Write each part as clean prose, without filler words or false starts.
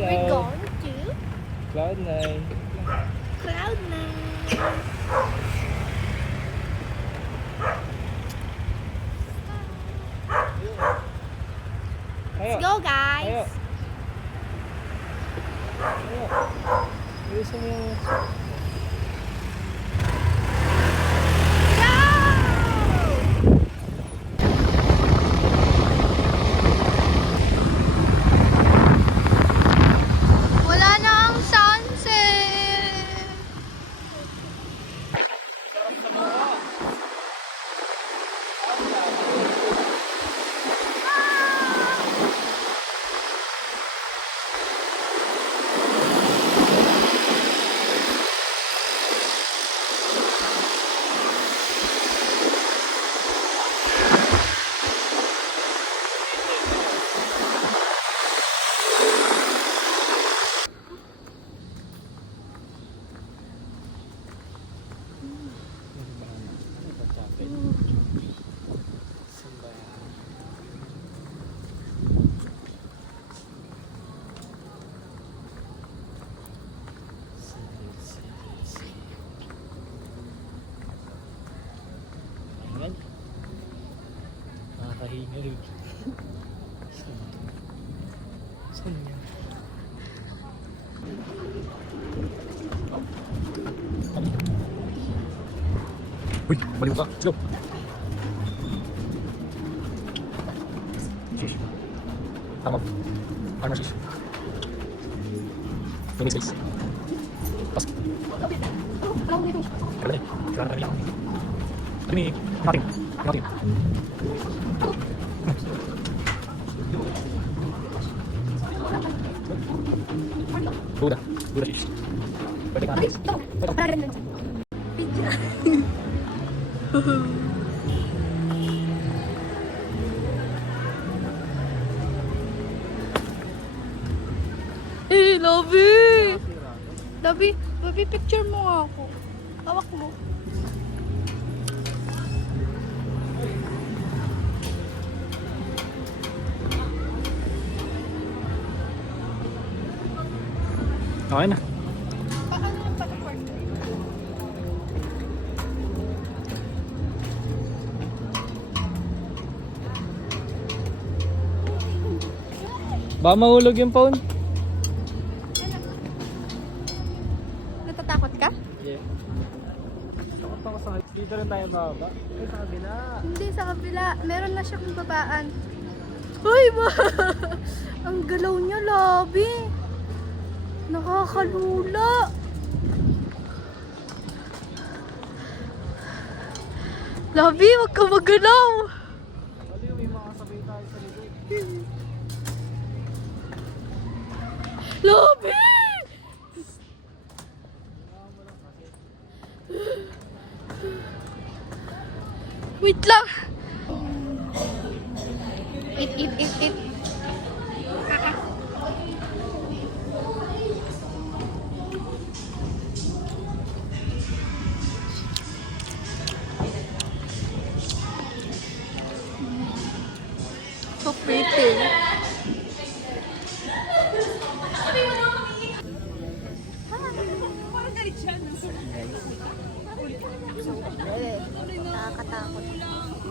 We're Hello. going to Cloud9. Cloud9. Ayo. Let's go, guys. Ayo. Ayo. Bilisan mo yung... Wala na ang sunset. Ayan. Nakakahingal. Saan yan? Uy, baliw ka. Let's go. Shish. Tama. Armor shish. Mini space. Pas. Kaya na. Kaya na kami. Ini nothing. Nothing. Buda. Buda shish. Pwede ka. Pwede ka. Lovey! Lovey, picture mo nga ako. Hawak mo. Okay na. Paano ang passport? Baka mahulog yung phone. Natatakot ka? Yeah. Takot ako sa... Dito rin tayo bababa. Ay, sa kabila. Hindi, sa kabila. Meron na siyang babaan. Uy, ba? Ang galaw niya, Lovey. Nakakalula. Lovey, wag ka magalaw. Baliw, may mga sabay tayo sa likod. Lovey! Wait lang. Eat. So pretty. Nakakatakot.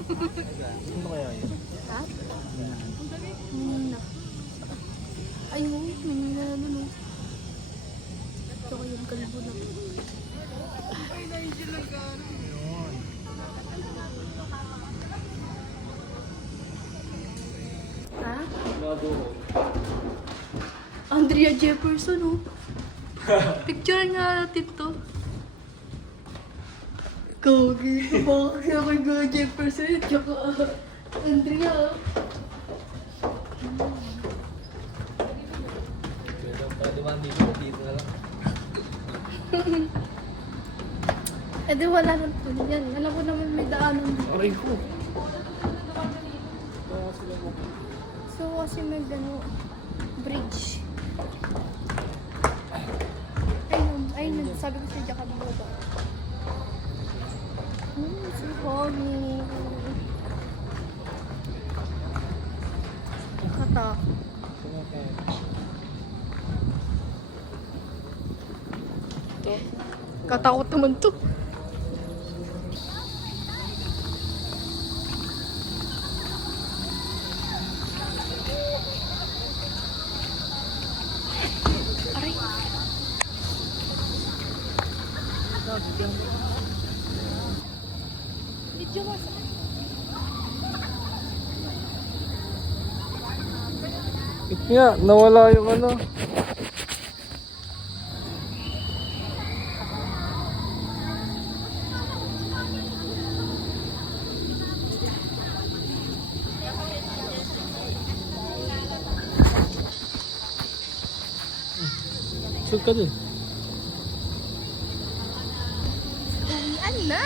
Ano kaya yun? Ha? Ay, oh, may nangyayalo, no. Ito ko yung kalbo na. Ha? Andrea Jefferson, oh. Picture nga natin to. Kagi, bakit siya kay Jefferson? Tsaka Andrea. Pwede ba dito na lang? Eh di wala nang tuloy yan. Alam ko naman may daanan dito. Aray ko. So kasi may gano, bridge. Ayun, sabi ko sa Jacob mo ba? Si Honey. Kata. to. Katakot naman to. Aray. Video mo sa... Ito nga, nawala yung ano. Sug ka dun. Uwian na.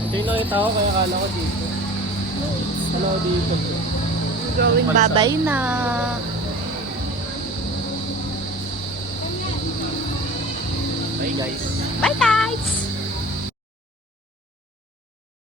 Ito yung nakita ko kaya akala ko dito. Akala ko dito. Going babay na. Bye guys. Bye guys!